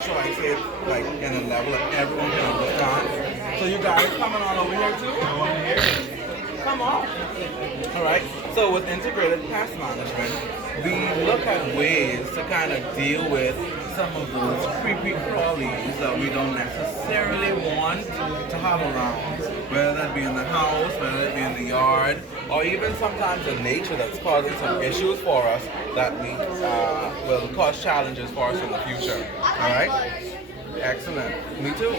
So I say it like in a level that everyone can understand. So you guys coming on over here too? I want to hear it. Come on. All right. So with integrated pest management, we look at ways to kind of deal with some of those creepy crawlies that we don't necessarily want to have around, whether that be in the house, whether it be in the yard, or even sometimes in nature that's causing some issues for us that we will cause challenges for us in the future. All right? Excellent. Me too.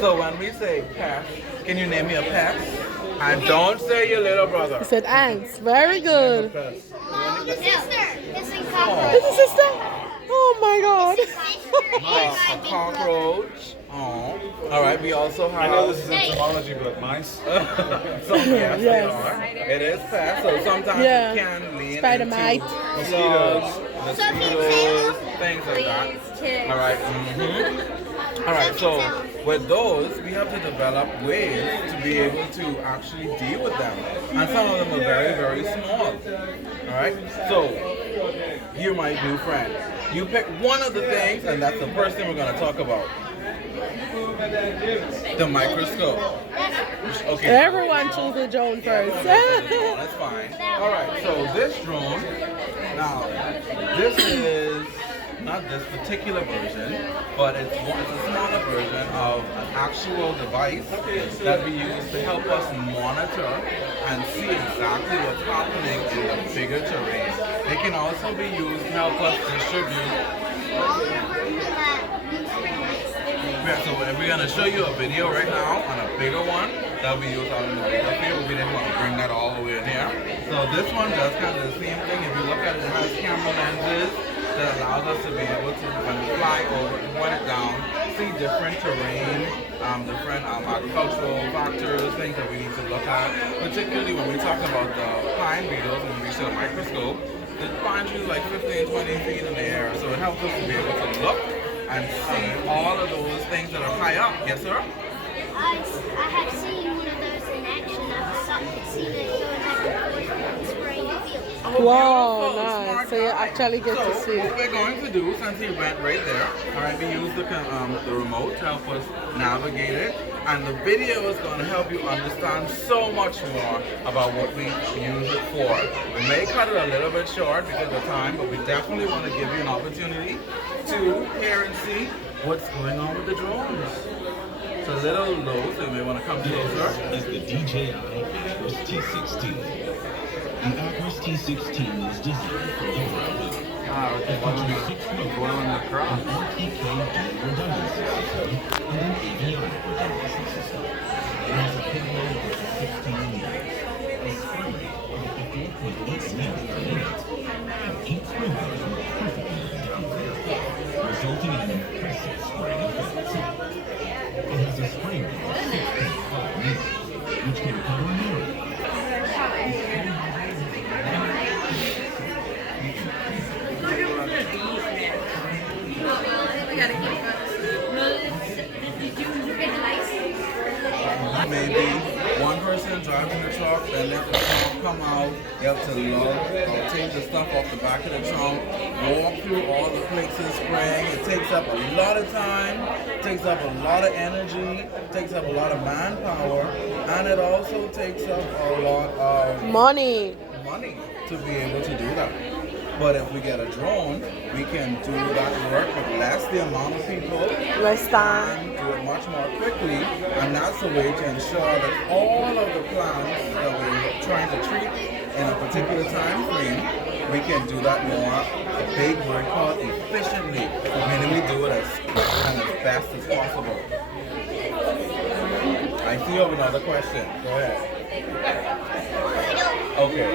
So when we say pest, can you name me a pest? And don't say your little brother. He said ants. Very good. The sister. It's a Is cockroach. it sister? Oh my god. A cockroach. Oh. All right. We also have. I know this is entomology, but mice. So yes, Yes. they are. It is pest. So sometimes Yeah. it can lean Spider into mite. slugs, mosquitoes, things like that. All right. All right. So with those, we have to develop ways to be able to actually deal with them, and some of them are very, very small. All right. So you're my new friend. You pick one of the things, and that's the first thing we're going to talk about. The microscope. Okay. Everyone choose a drone first. That's fine. All right. So this drone. Now, this is not this particular version, but it's a smaller version of an actual device that we use to help us monitor and see exactly what's happening in the bigger terrain. It can also be used to help us distribute. Yeah, so we're going to show you a video right now on a bigger one that we use out in the bigger field. We didn't want to bring that all the way in here. So this one does kind of the same thing. If you look at it, it has camera lenses that allows us to be able to, when we fly over, to point it down, see different terrain, different agricultural factors, things that we need to look at. Particularly when we talk about the pine beetles and we see a microscope, the pine trees like 15, 20 feet in the air. So it helps us to be able to look and see all of those things that are high up. Yes, sir? I have seen one of those in action. I've seen it go and spray the field. Oh, Wow, beautiful. nice. Smart So you guy. actually get to see. What we're going to do, since he went right there, all right, we use the remote to help us navigate it, and the video is going to help you understand so much more about what we use it for. We may cut it a little bit short because of time, but we definitely want to give you an opportunity to hear and see what's going on with the drones. It's a little low, so you may want to come closer. Is the DJI Acros T16. The Acros T16 is designed for overall it features 6 motors, an RTK dual redundancy system, and an avionic redundancy system. It has a payload of 16 meters, a spring rate of 4.8 meters per minute, and 8 swim lanes were perfectly downfield, resulting in an impressive spraying effect. It has a spray rate of 6.5 meters, which can cover an area. Maybe one person driving the truck, then let the trunk come out, you have to load or take the stuff off the back of the trunk, walk through all the places spraying. It takes up a lot of time, takes up a lot of energy, takes up a lot of manpower, and it also takes up a lot of Money. money to be able to do that. But if we get a drone, we can do that work with less the amount of people Less time. and do it much more quickly. And that's a way to ensure that all of the plants that we're trying to treat in a particular time frame, we can do that more, a big word called efficiently, meaning we do it as quick and as fast as possible. I see you have another question. Go ahead. Okay.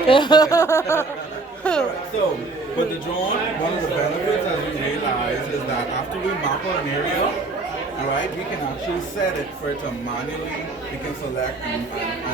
Alright, so with the drone, one of the benefits as we realize is that after we map out an area, alright, we can actually set it for it to manually, we can select and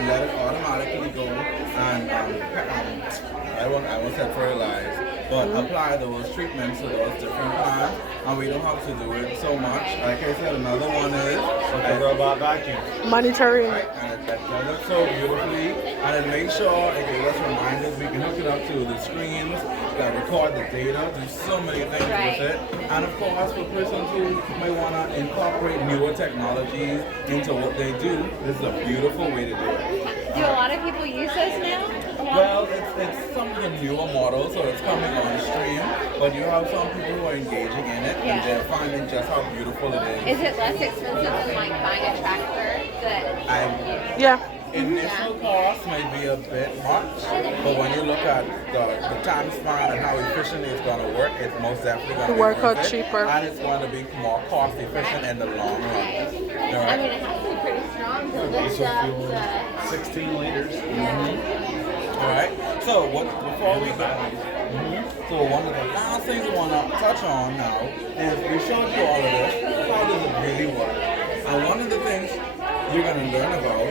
let it automatically go and I won't say fertilize, but apply those treatments to those different plants, and we don't have to do it so much. Like I said, another one is The robot vacuum. Monitoring. right, and it does it so beautifully, and it makes sure it gives us reminders. We can hook it up to the screens that record the data, do so many things with it, and of course for persons who may want to incorporate newer technologies into what they do, this is a beautiful way to do it. Do a lot of people use those now? Well, it's some of the newer models, so it's coming on stream, but you have some people who are engaging in it, and they're finding just how beautiful it is. Is it less expensive than like buying a tractor? Yeah. Initial cost may be a bit much, but when you look at the time span and how efficient it's going to work, it's most definitely going to be Work worth out it, cheaper. and it's going to be more cost efficient in the long run. All I mean, right? it has to be pretty strong to lift up the... 16 liters. All right. So before we go, so one of the last things we want to touch on now is we showed you all of this. How does it really work? And one of the things you're going to learn about